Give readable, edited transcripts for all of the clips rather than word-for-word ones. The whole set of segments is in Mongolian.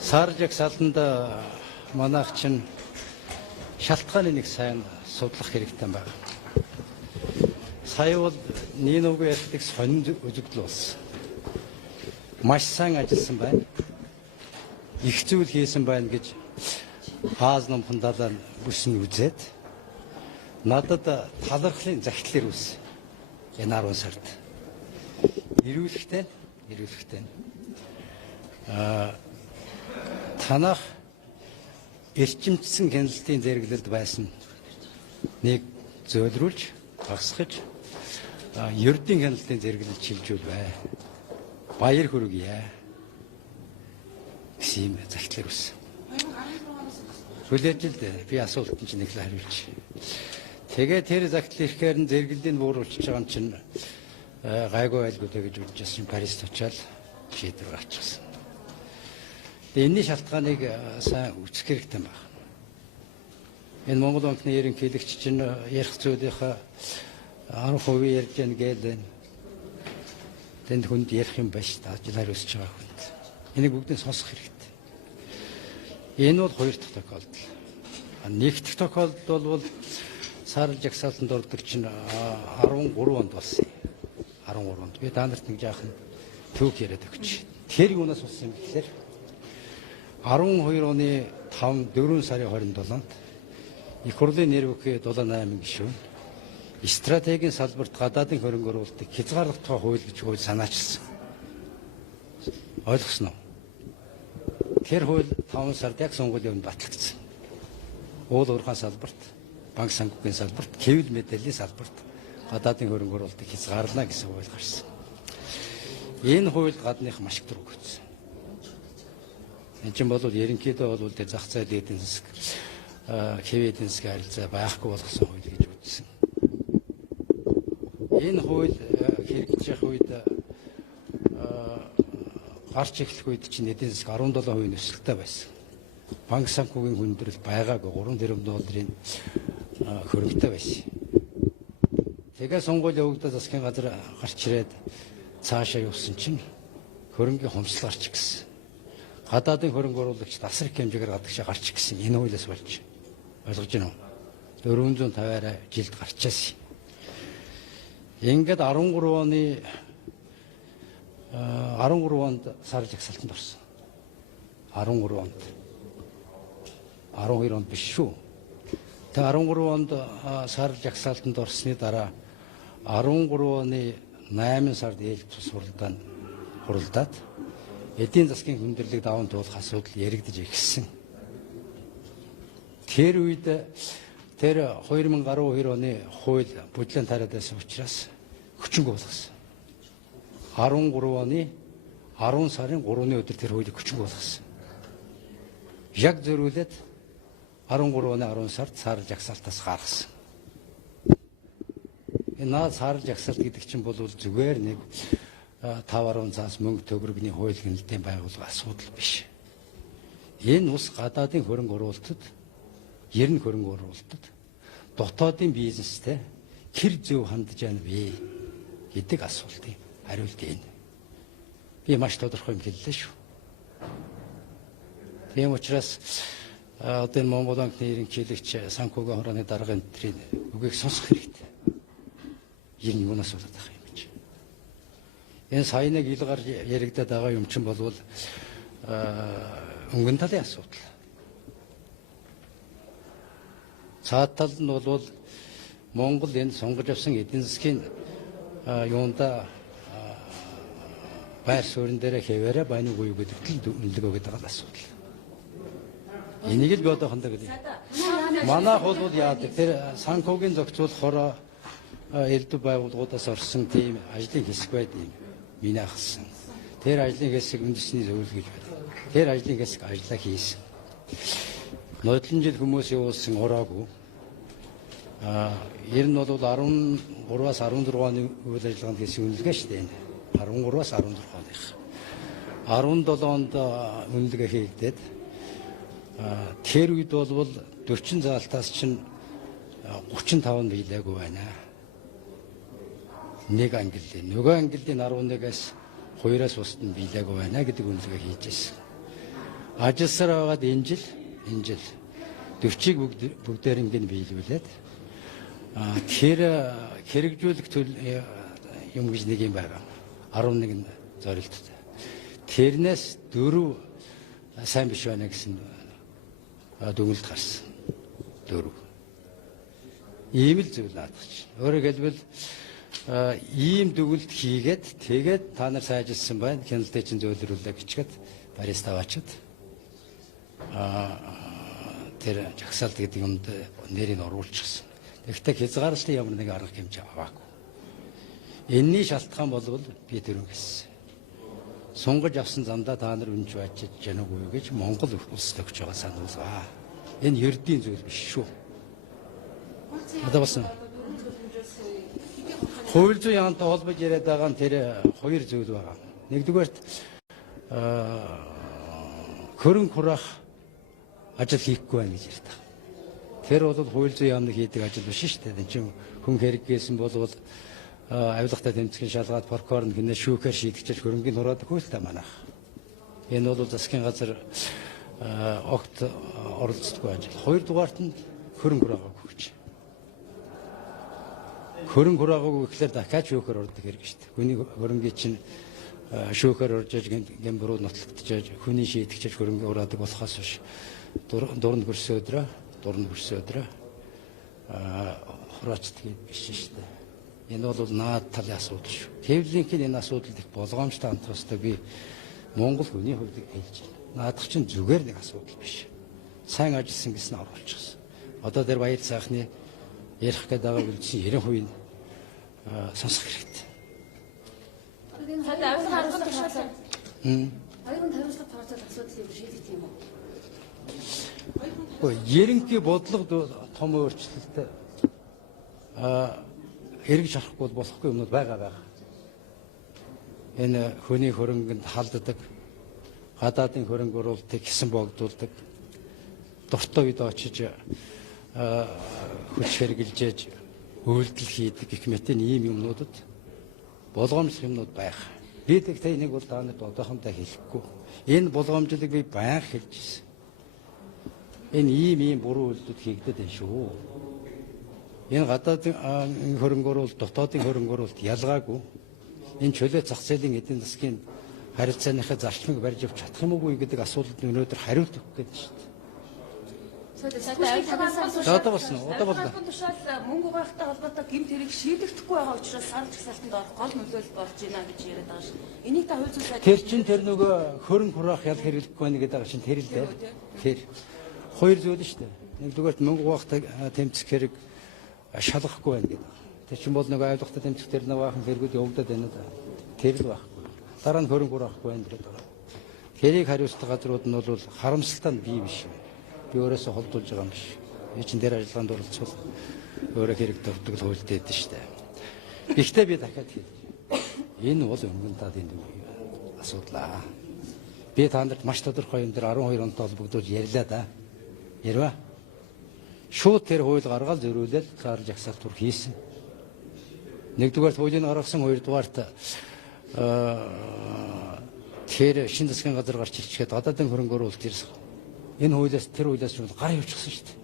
Сааржиг саланда манайх чинь шалтгааны нэг сайн судлах хэрэгтэй байна. Сая бол Нинугийн ярьдаг сонинд үзэгдэл болсон. Маш сайн ажилласан байна. Их зүйл хийсэн байна гэж Аз номхон далаа бүсний үзээд надад талархлын захидлын үс энэ 10 сард ирүүлэхтэй танах эрчимчсэн хяналтын зэрэглэлд байсан нэг зөөлрүүлж багасгаж ердийн хяналтын зэрэглэлд шилжүүлвэ. Баяр хүргье гэсэн юм захидлын үс. Хүлээжилд би асуултанд чинь нэг л хариулж. Тэгээ тэр захидлын ихээр нь зэрэглэлийн бууруулж байгаа юм чинь гайгүй байлгүй гэж үзчихсэн Парист очиад шийдвэр гарчихсан. Энэний шалтгааныг сайн үзэх хэрэгтэй байна. Энэ Монгол банкны ерөнхийлөгч чинь ярих зүйлийнхаа 10% ярьж яана гэдэг тэнд хүнд ярих юм байна шүү дээ. Ажил хариуцж байгаа хүнд. Энийг бүгдийг сонсох хэрэгтэй. Энэ бол хоёр дахь тохиолдол. Нэг дахь тохиолдол бол саарл жагсаалтанд ордог чинь 13 онд болсон. 13 онд. Би та нарт нэг жаахан түүх яриад өгч. Тэр юунаас болсон юм гэхээр 12 оны 4 сарын 27-нд Их хурлын нэр бүхий 78 гишүүн стратегийн салбарт гадаадын хөрөнгө оруулалтыг хязгаарлах тухай хууль гэж хууль санаачилсан. Ойлгосноо? Тэр хууль 5 сард яг сонгуулийн өмнө батлагдсан. Уул уурхайн салбарт, банк санхүүгийн салбарт, хэвлэл мэдээллийн салбарт гадаадын хөрөнгө оруулалтыг хязгаарлана гэсэн хууль гарсан. Энэ хуульд гадных маш их дург өгсөн. Энэ чинь бол ерөнхийдөө бол тэр зах зээлийн эдийн засаг, хэвийн эдийн засгийн харилцаа байхгүй болгосон хууль гэж үзсэн. Энэ хууль хэрэгжиж явах үед гарч эхлэх үед чинь эдийн засаг 17% өсөлттэй байсан. Банк санхүүгийн хүндрэл байгаагүй 3 тэрбум долларын хөрөнгөтэй байсан. Тэгээ сонгуульд явагдаад засгийн газар гарч ирээд цаашаа явсан чинь хөрөнгөний хомсдол гарч ирсэн. Гадаадын хөрөнгө оруулагч тасрах хэмжээгээр гадагшаа гарч ирсэн. Энэ хуулиас болж ойлгож байна уу? 450-аараа жилд гарчаасан. Ингээд 13 онд саарл жагсаалтанд орсон. 13 онд. 12 онд биш шүү. Тэгээ 13 онд саарл жагсаалтанд орсны дараа 13 оны 8 сард ээлж тус хуралдаад эдийн засгийн хүндрэлийг даван туулах асуудал яригдж эхэлсэн. Тэр үед тэр 2012 оны хууль бодлон тараад байсан учраас хүчинг болгосон. 13 оны 10 сарын 3-ны өдөр тэр хуулийг хүчинг болгосон. Яг зөрүүлээд 13 оны 10 сард саарл жагсаалтаас гаргасан. Энэ саарл жагсаалт гэдэг чинь бол зүгээр нэг 5-10 цаас мөнгө төгрөгний хууль гэнэлтийн байгууллага асуудал биш. Энэ ус гадаадын хөрөнгө оруулалтад, ерөн хөрөнгө оруулалтад дотоодын бизнестэй хэр зөв хандж яана вэ гэдэг асуултын хариулт энэ. Би маш тодорхой юм хэллээ шүү. Тийм учраас одоо энэ Монгол банкны ерөнхийлөгч санхүүгийн хорооны дарга энтрийн үгийг сонсох хэрэгтэй. Энэ юунаас болоод байгаа юм гэж. Энэ сая нэг ил гарч яригдаад байгаа юм чинь болвол өнгөн талын асуудал. Цаад тал нь бол Монгол энэ сонгож авсан эдийн засгийн юунда байр суурин дээр хэвээрээ байна уу гэдэгт л үнэлэг өгöd байгаа асуудал. Энийг л би одоохондоо гэдэг. Манайх бол яадаг тэр санхүүгийн зохицуулах хороо элдв байгууллагуудаас орсон тийм ажлын хэсэг байдаг юм. Миний ахсан. Тэр ажлын хэсэг үндэсний зөвлөл гэж байна. Тэр ажлын хэсэг ажиллаа хийсэн. Нодлон жил хүмүүс явуулсан ороогүй. Ер нь бол 13-аас 16 оны үйл ажиллагаанд гэсэн үнэлгээ шүү дээ. 13-аас 16 оных. 17 онд үнэлгээ хийгдээд тэр үед бол 40 заалтаас чинь 35 нь биелээгүй байна. Нэг ангиллын, нөгөө ангиллын 11-аас 2-аас бусд нь биелээгүй байна гэдэг үнэлгээ хийж ирсэн. Ажилласаар байгаад энэ жил 40-ыг бүгдээринг нь биелүүлээд тэр хэрэгжүүлэх юм гэж нэг юм байгаа. 11 зорилттой. Тэрнээс 4 сайн биш байна гэсэн дүгнэлт гарсан. 4. Ийм л зүйл наадах чинь. Өөрөөр хэлбэл ийм дүгнэлт хийгээд тэгээд та нар сайжилсан байна. Хяналтыг чинь зөвлөрүүлээ гэчихэд бариста аваачаад тэр жагсаалт гэдэг юмд нэрийг оруулчихсан. Тэгэхдээ хязгаарлалтын ямар нэг арга хэмжээ аваагүй. Энэний шалтгаан болвол би тэр үгүйсэн. Сунгаж авсан замдаа та нар үнж бачиж гэнэгүй гэж Монгол улсад өгч байгаа сануулгаа. Энэ ердийн зүйл биш шүү. Одоо басан. Хууль зүйн яамтай холбож яриад байгаа нь тэр хоёр зүйл байгаа. Нэгдүгээрт хөрөнгө хураах ажил хийхгүй байна гэж ярьдаг. Тэр бол хууль зүйн яамны хийдэг ажил биш шүү дээ. Энд чинь хүн хэрэггээсэн болвол авилгатай тэмцгийн шалгаад прокурор гинэ шүүхээр шийдчихэж хөрөнгөний хураадаг хөлтэй манайх. Энэ бол засгийн газар огт оролцдоггүй ажил. Хоёрдугаарт нь хөрөнгө хураагагүй гэж. Хөрөнгө хураагагүй гэхлээр дахиад шүүхээр ордог хэрэг шүү дээ. Хүний хөрөнгөний чинь шүүхээр орж иж гэм буруу нотлогдож хүний шийдэгчж хөрөнгө хураадаг болохоос биш. Дуранд хөрсөн өдрөө хураачдаг биш шүү дээ. Энэ бол наад талын асуудал шүү. Тэвлийнхэн энэ асуудалд их болгоомжтой хандхаастай би Монгол хүний хувьд хэлж байна. Наадах чинь зүгээр нэг асуудал биш. Сайн ажилласан гэсэн нь оруулчихсан. Одоо тэр баяр сайхны ярих гэдэг байгаа үлдсэн 90% сонсох хэрэгтэй. Авилга арга тушаалаа. Аюун тавилга тооцоод асуудал шийдэх юм уу? Ерөнхий бодлого том өөрчлөлт эргэж харахгүй болохгүй юмнууд байгаа. Энэ хүний хөрөнгөнд халддаг, гадаадын хөрөнгө оруулалтыг хэсэн богдуулдаг, дуртай үед очиж хүч хэрглэж үйлдэл хийдэг гэх мэт ийм юмнуудад болгоомжлох юмнууд байх. Би тэгтээ энийг бол даанад одоохондоо хэлэхгүй. Энэ болгоомжлыг би баян хэлж ирсэн. Энэ ийм буруу үйлдэлүүд хийгдэт байна шүү. Энэ гадаадын хөрөнгө оруулалт, дотоодын хөрөнгө оруулалт ялгаагүй. Энэ чөлөө зах зээлийн эдийн засгийн харилцааныхаа зарчмыг барьж авч чадах юм уу гэдэг асуудалд өнөөдөр хариулт өгөх гэдэг шүү дээ. Одоо болсон. Тушаал мөнгө угаахтай холбоотой гэмт хэрэг шийдэгдэхгүй байгаа учраас сар жагсаалтанд орох гол нөлөөлөл болж байна гэж яриад байгаа шүү. Энийг та хууль зүйн сайд тэр чинь тэр нөгөө хөрөнгө хураах ял хэрэглэхгүй байна гэдэг чинь тэр л дээ. Тэр хоёр зүйл шүү дээ. Нэгдүгээр мөнгө угаахтай тэмцэх хэрэг шалгахгүй байна гэдэг. Тэр чинь бол нөгөө авилгатай тэмцэх тэр наваахан хэрэгүүд явагдаад байна да. Тэр л байхгүй. Дараа нь хөрөнгө хураахгүй байна гэдэг байгаа. Тэрийг хариуцдаг газрууд нь бол харамсалтай нь бий биш. Би өөрөөсөө холдуулж байгаа юм биш. Би чинь тэр ажиллагаанд оролцвол өөрөө хэрэг тавьдаг л хуультай байдаг шүү дээ. Гэхдээ би дахиад хэлье. Энэ бол өнгөн таадын асуудал. Би та нарт маш тодорхой юм дээр 12 онтой холбогдуулж ярьлаа да. Ярва. Шууд тэр хууль гаргаад зөрүүлэл цаар жагсаалт тур хийсэн. Нэгдүгээр хуулийн гаргасан, хоёрдугаарт тэр шин засгийн газар гарч ирчихэд гадаадын хөрөнгө оруулалт ирсэн. Энэ хуулиас тэр хуулиас нь гар явчихсан шүү дээ.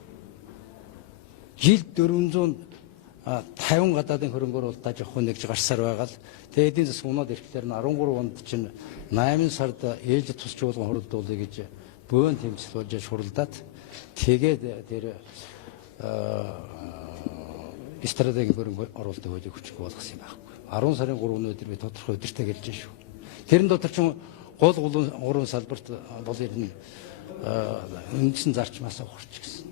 Жил 450 гадаадын хөрөнгө оруулалт ажих хүн нэгж гарсаар байгаа л тэгээд эдийн засаг унаад ирэхлээр нь 13 онд чинь 8 сард ээлж тусч уулган хуралдуулъя гэж бөөн тэмцэл болж хуралдаад тэгээд тэр стратегийн хөрөнгө оруулалтын хуулийг хүчгүй болгосон юм байхгүй. 10 сарын 3 өдөр би тодорхой өдөртэй гэлж шүү. Тэрэн дотор чинь гол 3 салбарт бол ирнэ үндсэн зарчмаас ухарч гисэн.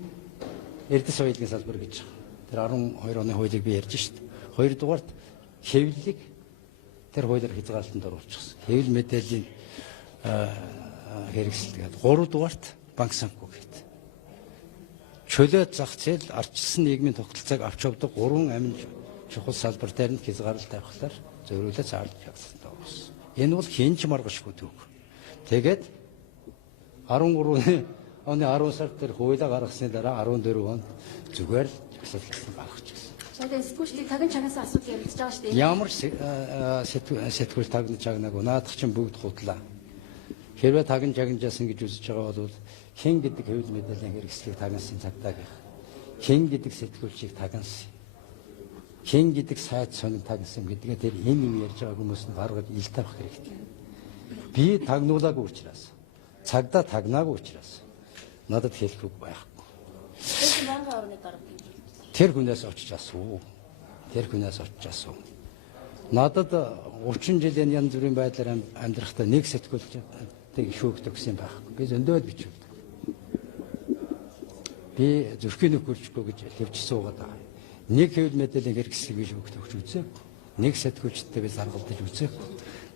Эрдэс соёлын салбар гэж. Тэр 12 оны хуулийг би ярьж шít. Хоёрдугаарт хэвлэлийг тэр хуулиар хязгаарлалтанд оруулчихсан. Хэвлэл мэдээллийн хэрэгсэлгээд. Гуравдугаарт банк санхүү гэдэг. Чөлөө зах зээл ардчилсан нийгмийн тогтолцоог авч явдаг 3 амин чухал салбар дээр нь хязгаарлалт тавихлаар зөөрүүлээ заарлаж явуулсан. Энэ бол хинч маргашгүй төг. Тэгээд 13 оны 10 сард тэр хуулиа гаргасны дараа 14 онд зүгээр л жагсаалтсан гаргачихсан. Тэгээд сэтгүүлчдийг тагын чагнаас асуудал ярилцж байгаа шүү дээ. Ямар сэтгүүл тагнаж чагнаагүй наадах чинь бүгд худлаа. Хэрвээ таган жагнажсан гэж үзэж байгаа бол хэн гэдэг хэвлэл мэдээллийн хэрэгслийг тагнасан цагтаа гэх. Хэн гэдэг сэтгүүлчийг тагнасан. Хэн гэдэг сайд сониг тагнасан гэдгээ тэр юм ярьж байгаа хүмүүс нь гаргаж ил тавих хэрэгтэй. Би тагнуулаагүй учраас, цагдаа тагнаагүй учраас надад хэлэх үг байхгүй. Тэгэхээр банга орны дарга гэж. Тэр хүнээс очиж асуу. Тэр хүнээс очиж асуу. Надад 30 жилийн янз бүрийн байдлаар амьдрахтаа нэг сэтгүүлчтэй шүүгдэг гэсэн байхгүй. Би зөндөөд бичвэд. Би зүрхийн нүх хурцгүй гэж хэлж суугаад байгаа. Нэг хэвлэл мэдээллийн хэрэгслийг би шүүгт өгч үзээ. Нэг сэтгүүлчтэй би заргалдаж үзээ.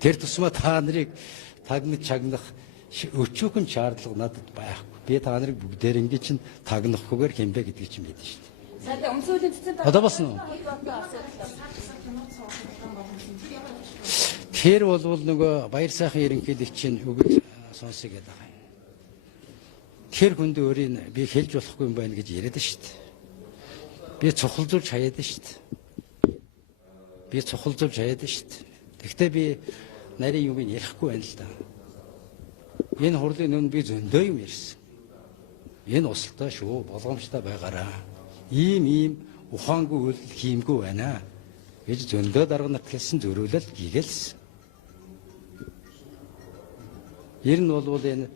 Тэр тусмаа та нарыг тагнаж чагнах өчүүхэн шаардлага надад байхгүй. Би та нарыг бүгдээр ингэ чинь тагнахгүйгээр хэмбэ гэдгийг чинь мэдэн шүү дээ. Сайдаа өмсөлийн цэцэн Одоо басна уу? Тэр бол нөгөө баяр сайхан ерөнхийлөгчийн үгийг сонсё гэдэг байгаа юм. Тэр хүнд өөрийн би хэлж болохгүй юм байна гэж яриад шүү дээ. Би цухалзуулж хаяад шүү дээ. Би цухалзуулж хаяад шүү дээ. Гэхдээ би нарийн юмыг ярихгүй байна л да. Энэ хурлын өмнө би зөндөө юм ярьсан. Энэ усалтай шүү, болгоомжтой байгаараа. Ийм ухаангүй үйл хиймгүй байна гэж зөндөө дарга нарт хэлсэн зөрүүлэл гигэлсэн. Ер нь бол энэ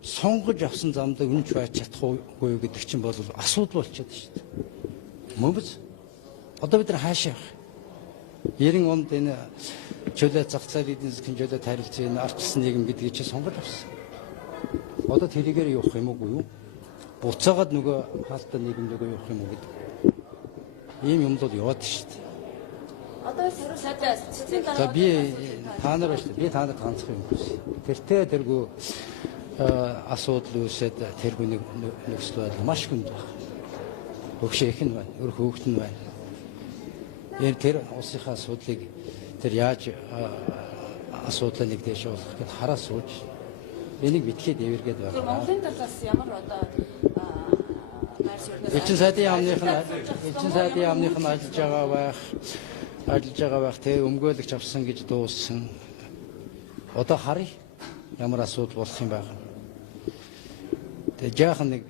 сонгож авсан замдаа үнж байж чадахгүй гэдэг чинь бол асуудал болчиход шүү дээ. Мөмс одоо бид нар хаашаа явах? 90 онд энэ чөлөө зах зээл эдийн засгийн чөлөө тарилцын арчилсан нийгэм гэдгийг чи сонгож авсан. Одоо тэрийгээр явах юм уу юу? Буцаагаад нөгөө хаалттай нийгэмдээ явах юм уу гэдэг. Ийм юм бол яваад шүү дээ. Одоо сайдаа цэцэн дарга. За би та нар шүү дээ. Би та нарт ганцхан юм хүсье. Тэртээ тэргүй асуудал үүсээд тэргүй нэг нөхцөл байдал маш хүнд байна. Өгшөө их нь байна. Өр хөөгт нь байна. Тэр улсынхаа асуудлыг тэр яаж асуудлаа нэг дэше болох гэд хараа сууж энийг битгээд эвэргээд байна. Тэр Монголын талаас ямар одоо Эчин сайдын яамных нь ажиллаж байгаа байх тэр өмгөөлөгч авсан гэж дууссан. Одоо харъя ямар асуудал болох юм байна. Тэгээ жаахан нэг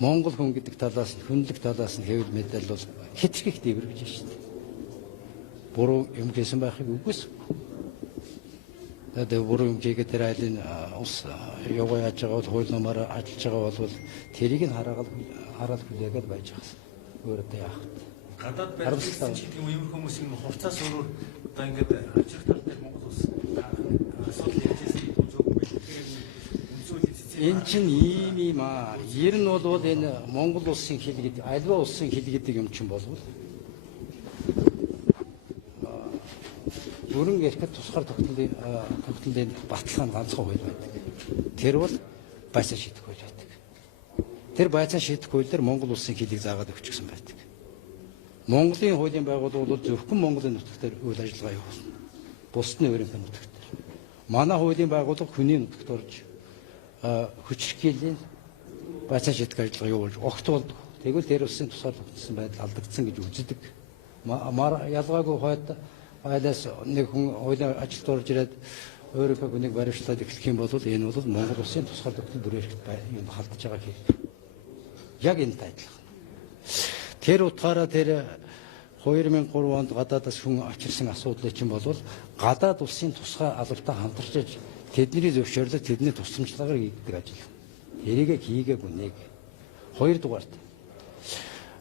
Монгол хүн гэдэг талаас нь хүнлэг талаас нь хэвлэл мэдээлэл бол хэтэрхийх дэвэргэж шүү дээ. Буруу юм гэсэн байхыг үгүйс. Тэгээд буруу юм хийгээд тэр айлын ус яваа яаж байгаа бол хууль номоор ажиллаж байгаа бол тэрийг нь хараад хүлээгээд байж байгаа. Өөрөдөө яах вэ? Гадаад байрлалсан ч гэдэг юм хүмүүс юм хувцас өрөөр одоо ингээд ажиг талтай Монгол улс асуудал хийжсэн зөв юм байна. Энэ чинь ийм аа. Ер нь бол энэ Монгол улсын хэл гэдэг, альва улсын хэл гэдэг юм чинь болвол бүрэн эрхэд тусгаар тогтнолын баталгаа нь ганцхан хууль байдаг. Тэр бол байцаа шийдэх хууль байдаг. Тэр байцаа шийдэх хуулиар Монгол улсын хэлийг заагаад өгчихсөн байдаг. Монголын хуулийн байгууллага бол зөвхөн Монголын нутагтаар үйл ажиллагаа явуулна. Бусд нь өөрийнхөө нутагтаар. Манай хуулийн байгууллага хүний нутагт орж хүчирхийллийн байцаа шийдэх ажиллагаа явуулж огт болдог. Тэгвэл тэр улсын тусгаар тогтсон байдал алдагдсан гэж үздэг. Ялгаагүй хайлаас нэг хүн хуулийн ажилд орж ирээд өөрийнхөө хүнийг баримтлаад эхлэх юм бол энэ бол Монгол улсын тусгаар тогтсон бүрээрэхт юм халдж байгаа хэрэг. Яг энэ тайлбар. Тэр утгаараа тэр 2003 онд гадаадас хүн очирсан асуудлыг чинь болвол гадаад улсын тусгай албатай хамтарч тэдний зөвшөөрлөд тэдний тусламжлагаар хийгддэг ажил. Тэрийг хийгээгүй нэг. Хоёрдугаарт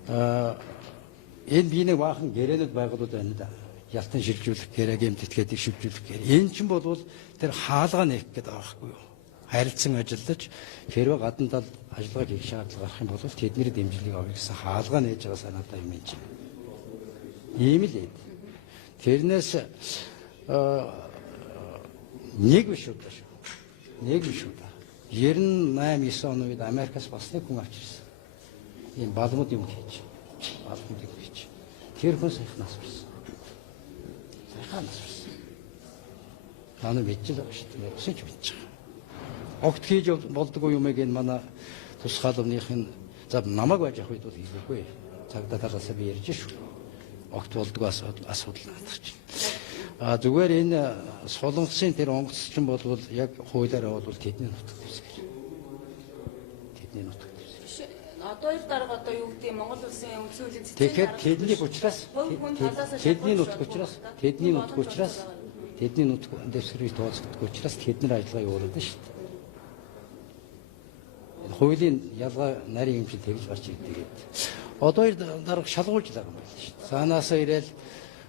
энэ би нэг баахан гэрээнүүд байгуулууд байна да. Ялтан шилжүүлэх гэрээ гэмтэтгээд шилжүүлэх гэрээ. Энэ чинь болвол тэр хаалгаа нээх гэдэг байгаа байхгүй юу? Харилцан ажиллаж хэрвээ гадна тал ажиллагааг хийх шаардлага гарах юм бол тэдний дэмжлэгийг авъя гэсэн хаалгаа нээж байгаа санаатай юм чинь. Ийм л ээ. Тэрнээс нэг биш үү? Нэг биш үү? 98-9 оны үед Америкаас бас нэг хүн авчирсан. Ийм балмууд юм хийж. Балмууд юм хийж. Тэр хүн сайхнаас ирсэн. Сайхнаас ирсэн. Манай мэдчихэл байгаа шүү дээ. Өсөж мэдчих. Огт хийж болдгоо юмыг энэ манай тусгаалмынх нь за намайг байж авах үед бол хийгээгүй. Цагдаа талаасаа би ярьж шүү. огт болдгоо асуудал надад чинь. Зүгээр энэ солонгосын тэр онгоцчин болвол яг хуулиараа бол тэдний нутаг дэвсгэр. Тэдний нутаг дэвсгэр. Одоо их дарга одоо юу гэдэг Монгол улсын үндсэн хуулийн цэцгийн Тэгэхээр тэдний учраас тэдний нутаг учраас тэдний нутаг дэвсгэрийг тооцогдох учраас тэдний ажиллагаа явуулдаг шүү дээ. Хуулийн ялгаа нарийн хэмжээ тэгж гарч ирдэг. Одоо дарга шалгуулж байгаа юм байна шүү дээ. Цаанаасаа ирээл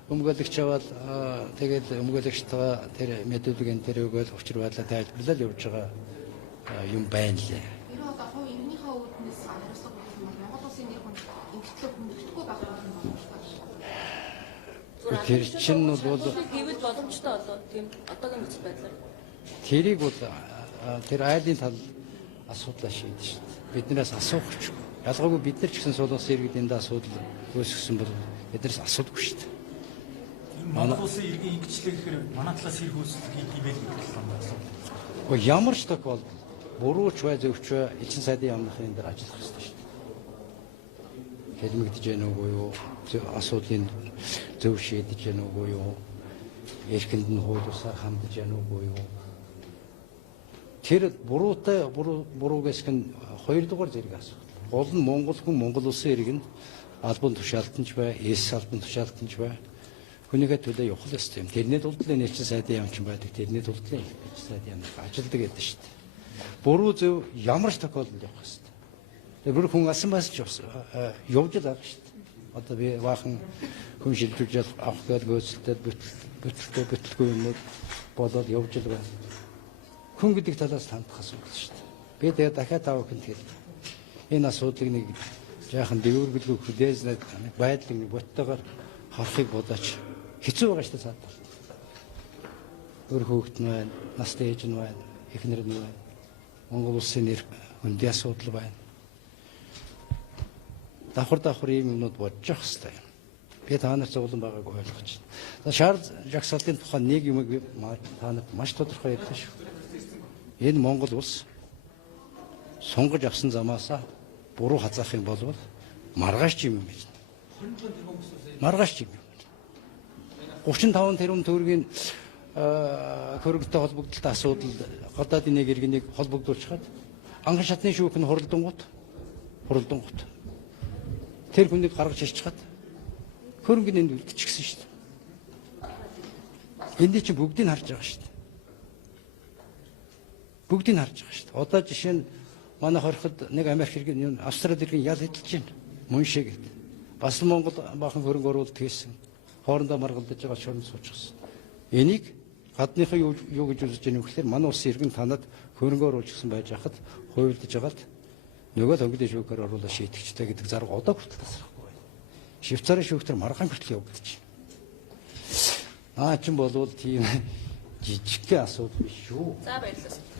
өмгөөлөгч аваад тэгээд өмгөөлөгчтэйгээ тэр мэдүүлгийн тэр өгөөл учир байдлаа тайлбарлал явж байгаа юм байна лээ. Тэр одоо хувь иргэнийхээ үүднээс хариуцлага өгөх юм бол Монгол улсын нэр хүнд эмгэгчлэг хүндэтгэхгүй байх юм байна. Тэр чинь бол гэвэл боломжтой болоо тийм одоогийн нөхцөл байдлаар. тэрийг бол тэр айлын тал асуудлаа шийдэж шүү дээ. Биднээс асуухгүй. Ялгаагүй бид нар ч гэсэн солонгос иргэдийн асуудал үүсгэсэн бол биднээс асуудаггүй шүү дээ. Монгол улсын иргэн ингэчлээ гэхээр манай талаас хэрэг үүсэлт хийх юм бэ гэдэг юм байна. Ямар ч тохиол бурууч бай зөвч бай эцэн сайдын яамнахын дээр ажиллах хэрэгтэй шүү дээ. Хэлмэгдэж яах уу юу? Асуудлын зөв шийдэж яах уу юу? Эрхэнд нь хуулиусаар хандж яах уу юу? Тэр буруугээс нь хоёрдугаар зэрэг асуудал. Гол нь Монгол хүн Монгол улсын иргэн албан тушаалтанч бай, эс албан тушаалтанч бай. Хүнийгээ төлөө явах ёстой юм. Тэрний тулд л нэлээд сайдын яамч байдаг. Тэрний тулд л нэлээд сайдын яам ажилдаг гэдэг шүү дээ. Буруу зөв ямар ч тохиолдолд явах ёстой. Тэр бүр хүн асан бас ч явж л байгаа шүү дээ. Одоо би баахан хүн шилжүүлж авах гээд гүйцэлтэй бүтлгүй юмуд болоод явж л байна. Хүн гэдэг талаас хандах асуудал шүү дээ. Би тэгээд дахиад тав хүнд хэлээ. Энэ асуудлыг нэг жаахан дэвүүргэлгүй хүлээж байдлыг нэг боттойгоор харахыг бодооч. Хэцүү байгаа шүү дээ цаадаа. Өөр хүүхэд нь байна, настай ээж нь байна, эхнэр нь байна. Монгол улсын нэр хүндийн асуудал байна. Давхар ийм юмнууд бодож явах хэрэгтэй. Би та нарт зовлон байгааг ойлгож байна. Шаар жагсаалтын тухай нэг юм та нарт маш тодорхой ярьсан шүү. Энэ Монгол улс сонгож авсан замаасаа буруу хазаах юм бол маргааш юм байна. Маргааш юм. 35 тэрбум төгрөгийн хөрөгтэй холбогдлолтой асуудал гадаадын нэг иргэнийг холбогдуулчихад анхан шатны шүүх нь хуралдангууд тэр хүнийг гаргаж ирчихад хөрөнгөний энд үлдчихсэн шүү дээ. Энд чинь бүгдийг харж байгаа шүү дээ. Бүгдийг харж байгаа шүү дээ. Одоо жишээ нь манай хорход нэг Америк иргэн Австрали иргэн ял хэдэлж байна. Муншээ гэдэг. Бас л Монгол бахан хөрөнгө оруулалт хийсэн. Хоорондоо маргалдаж байгаа шоронд суучихсан. Энийг гадныхаа юу гэж үзэж байгаа юм гэхээр манай улсын иргэн танад хөрөнгө оруулчихсан байж хахад хуйлдаж хагаад нөгөө төнгөд шүүхээр оруулаад шийдэгчтэй гэдэг зарга одоо хүртэл тасрахгүй байна. Швейцарын шүүхтэр маргаан хүртэл явагдаж байна. Чин болвол тийм жижигхэн асуудал биш шүү. За баярлалаа.